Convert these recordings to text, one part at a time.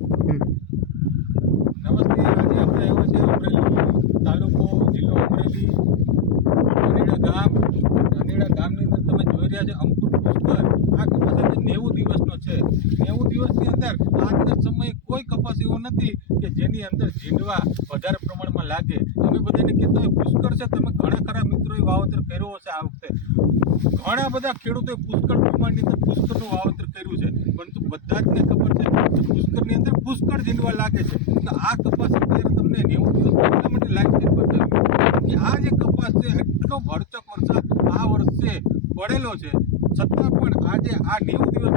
નમસ્તે. આજે આપણે આવ્યા છે તાલુકો, જિલ્લો અમરેલી ગામની અંદર તમે જોઈ રહ્યા છો અંકુર પુષ્કર. આ કપાસ નેવું દિવસનો છે. નેવું દિવસની અંદર આજના સમયે કોઈ કપાસ એવો નથી કે જેની અંદર ઝીંડવા વધારે પ્રમાણમાં લાગે. તમે બધાને કહેતા હોય પુષ્કળ છે. તમે ઘણા ખરા મિત્રોએ વાવેતર કર્યો હશે આ વખતે. ઘણા બધા ખેડૂતોએ પુષ્કળ પ્રમાણની અંદર પુષ્કળનું વાવેતર કર્યું છે. પરંતુ બધા જ ને ખબર છે કે પુષ્કળની અંદર પુષ્કળ લાગે છે. તો આ કપાસ અત્યારે તમને નેવું દિવસ એટલા બતાવ્યું આ જે કપાસ છે, એટલો ભરચક વરસાદ આ વર્ષે પડેલો છે. છતાં પણ આજે આ નેવું દિવસ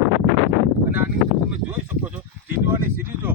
અને આની અંદર તમે જોઈ શકો છો જીંડવાની સિરીઝો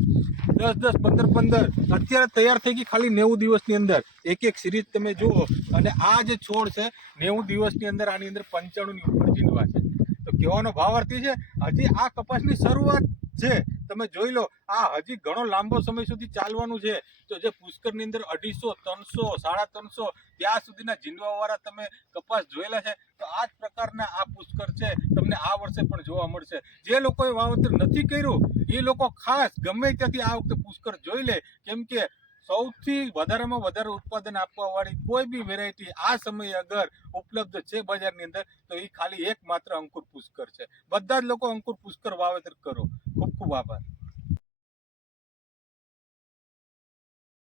દસ દસ, પંદર પંદર, અત્યારે તૈયાર થઈ ગઈ ખાલી નેવું દિવસની અંદર. એક એક સિરીઝ તમે જુઓ. અને આ જે છોડ છે, નેવું દિવસની અંદર આની અંદર પંચાણુંની ઉપર જીંડવા છે. તો કહેવાનો ભાવાર્થી છે, હજી આ કપાસની શરૂઆત છે. તમે જોઈ લો, આ હજી ઘણો લાંબો સમય સુધી ચાલવાનું છે. તો જે પુષ્કરની અંદર અઢીસો, ત્રણસો, સાડા ત્રણસો ત્યાં સુધીના જીંડવાવાળા તમે કપાસ જોયેલા છે, તો આ જ પ્રકારના આ પુષ્કર છે. તમને આ વર્ષે પણ જોવા મળશે. જે લોકોએ વાવેતર નથી કર્યું, એ લોકો ખાસ ગમે ત્યાંથી આ વખતે પુષ્કર જોઈ લે. કેમ કે સૌથી વધારેમાં વધારે ઉત્પાદન આપવા વાળી કોઈ બી વેરાયટી આ સમયે અગર ઉપલબ્ધ છે બજારની અંદર, તો એ ખાલી એકમાત્ર અંકુર પુષ્કર છે. બધા જ લોકો અંકુર પુષ્કર વાવેતર કરો. ખૂબ ખૂબ આભાર.